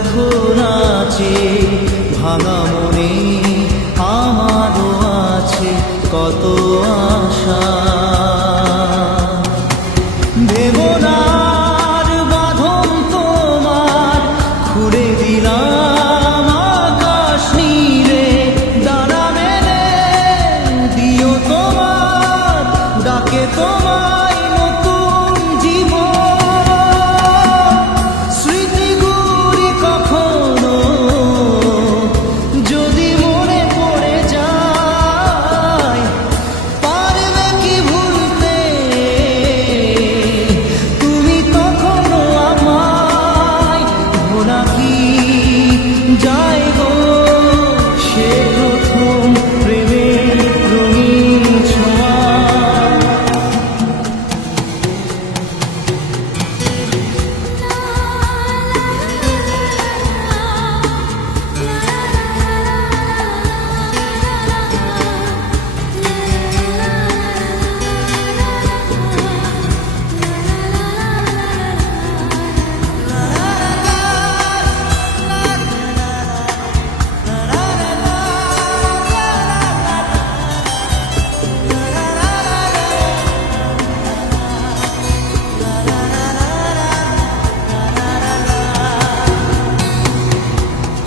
দেখো নাচে ভাঙা মনে আমারও আছে কত আশা। দেবনার বাঁধন তোমার খুলে দিলাম আকাশ নীলে, ডানা মেলে দিও তোমার ডাকে তোমায় নতুন জীবন। স্মৃতিগুলি কখনো যদি মনে পড়ে যায়, পারবে কি ভুলতে তুমি তখনো আমায়? ভোলা কি যায় গো সে প্রথম প্রেমের রঙিন ছোঁয়া।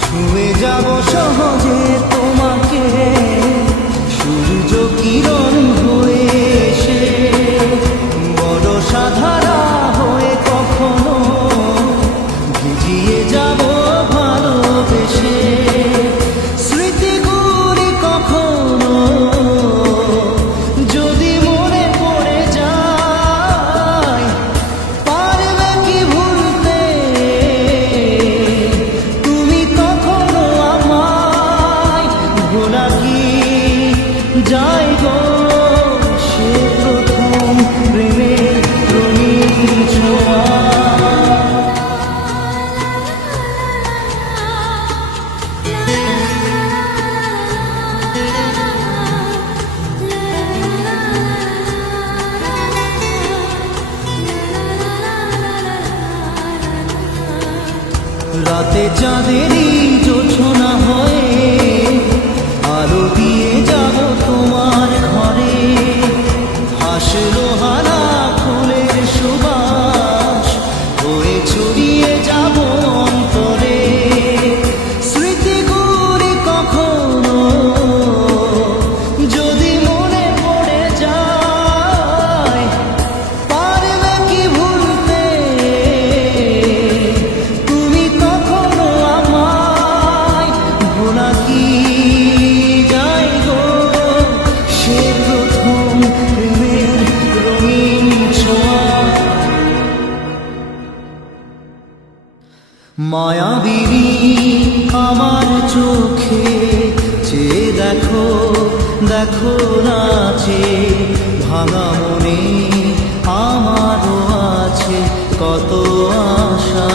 ছুঁয়ে যাব সহজে তোমাকে সূর্য কিরণ হয়ে এসে, বড় সাধারা হয়ে কখনো ভিজিয়ে যাব ভালোবেসে। স্মৃতিগুলি কখনো যদি মনে পড়ে যায়, পারবে কি ভুলতে তুমি তখনো আমায়? ভোলা কি যায় গো সে প্রথম প্রেমের রঙিন ছোঁয়া। রাতে চাঁদেরই জোছনা হয়ে আলো দিয়ে যাব তোমার ঘরে। হাসলো হারা ফুলের সুবাস হয়ে ছড়িয়ে যাব অন্তরে। স্মৃতিগুলি কখনো যদি মনে পড়ে যায়, পারবে কি ভুলতে তুমি তখনো আমায়? ভোলা কি যায় গো সে প্রথম প্রেমের রঙিন ছোঁয়া। মায়াবিনী আমার চোখে চেয়ে দেখো, দেখো নাচে ভাঙা মনে আমারও আছে কত আশা।